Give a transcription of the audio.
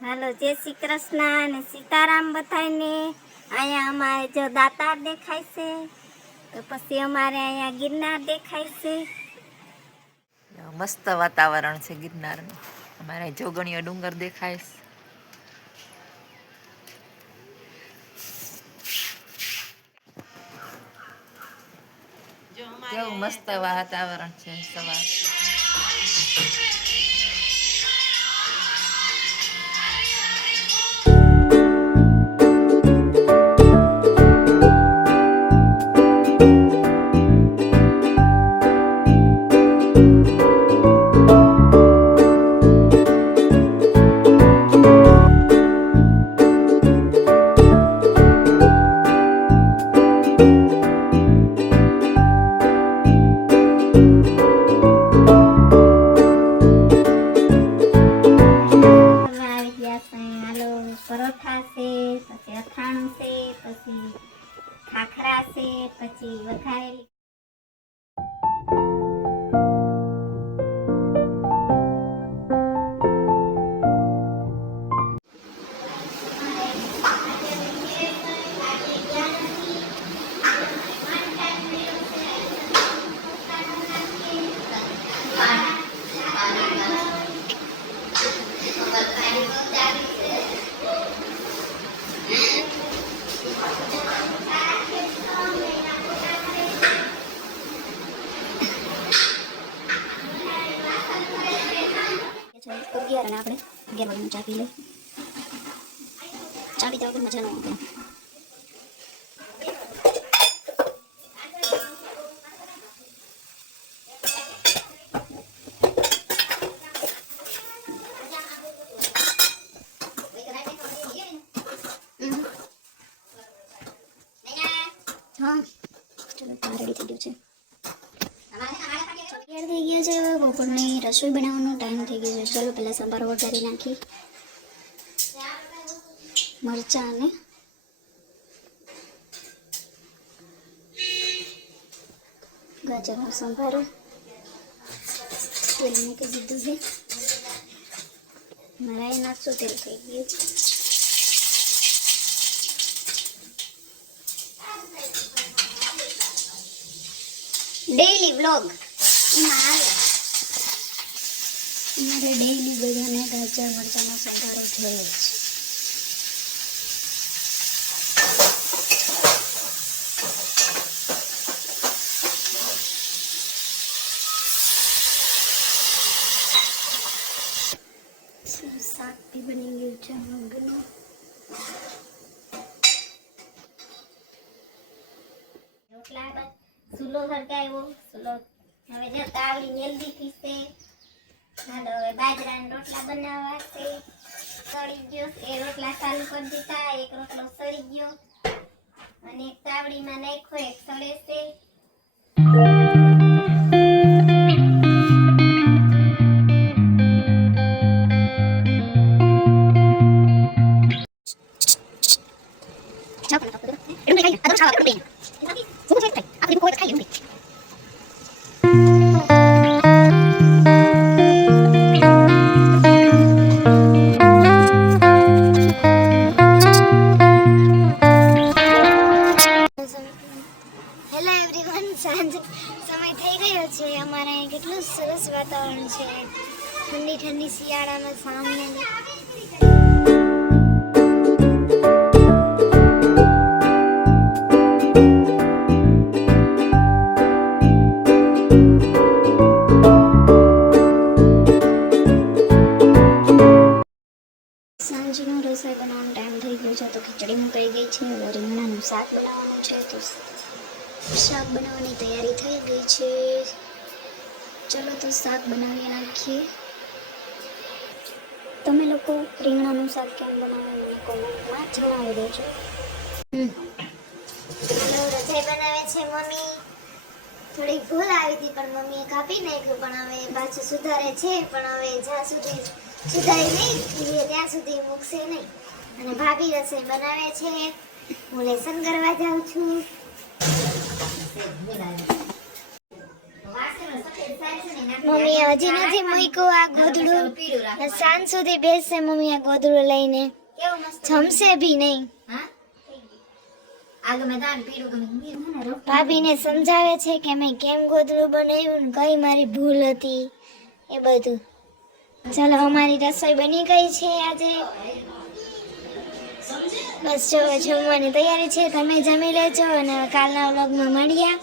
હાલો, જય શ્રી કૃષ્ણ અને સીતારામ બધાને. અહીંયા અમારે જો દાતાર દેખાય છે, તો પછી અમારે અહીંયા ગિરનાર દેખાય છે. મસ્ત વાતાવરણ છે ગિરનારનું. અમારે જોગણીયો ડુંગર દેખાય છે. કેવું મસ્ત વાતાવરણ છે સવાર. પરોઠા છે, પછી અથાણું છે, પછી ખાખરા છે, પછી વઘારેલી અને આપણે અગિયાર વાગ્યાનું ચા પી લઈએ. ચા પીતા વખતે મજા ન આવે. હા, ચલો રેડી થઈ ગયું છે. તૈયાર થઈ ગયા છે. બપોરની રસોઈ બનાવવાનો ટાઈમ થઈ ગયો છે. ચલો પહેલાં સંભાર વઘારી નાખી, મરચાં અને ગાજરનો સંભારો તેલ મૂકી દીધું છે. મારા એ નાખશો તેલ થઈ ગયું છે. ડેઈલી વ્લોગ મારે ડેઈલી બધાને ગાજર મરચાંનો સંભારો જોઈએ છે. શાક બી બની ગયું છે મગનું. રોટલા ચૂલો સળગાવ્યો. ચૂલો હવે જો તાવડી મેલ દીધી છે. હાલો, હવે બાજરાના રોટલા બનાવવા છે. સળી ગયો એ રોટલા ચાલુ કરી દીધા. એક રોટલો સળી ગયો અને એક તાવડીમાં નાખ્યો, એક સળે છે. હેલો એવરીવન, સાંજ સમય થઈ ગયો છે. અમારે અહીં કેટલું સરસ વાતાવરણ છે. ઠંડી ઠંડી શિયાળામાં સામને સાંજનો રસોઈ બનાવવાનો ટાઈમ થઈ ગયો છે. તો ખીચડી મુકાઈ ગઈ છે. હવે રીંગણાનું શાક બનાવવાનું છે. તો શાક બનાવવાની તૈયારી થઈ ગઈ છે. ચલો તો શાક બનાવી નાખીએ. તમે લોકો રીંગણાનું શાક કેમ બનાવો મને કોમેન્ટમાં જણાવી દેજો. હાલો, રજાઈ બનાવે છે મમ્મી. થોડી ભૂલ આવી હતી પણ મમ્મીએ કાપી નાખ્યું, પણ હવે પાછું સુધારે છે. પણ હવે જ્યાં સુધી સુધારી નહીં ત્યાં સુધી મૂકશે નહીં. અને ભાભી રસોઈ બનાવે છે. હું લેસન કરવા જાઉં છું. વાસણ સફેદ સારી છે ને મમ્મીએ હજી નથી મૂક્યું આ ગોદડું. પીળું રાખવાનું. સાંજ સુધી બેસશે મમ્મી આ ગોદડું લઈને. કેવું મસ્ત જમશે ભી નહીં. હા આ ગમે તાન પીળું ગમે મને રોટલા ભાભીને સમજાવે છે કે મેં કેમ ગોદડું બનાવ્યું ને કઈ મારી ભૂલ હતી એ બધું. ચાલો અમારી રસોઈ બની ગઈ છે આજે. બસ જો હવે જમવાની તૈયારી છે. તમે જમી લેજો અને કાલના વ્લોગમાં મળ્યા.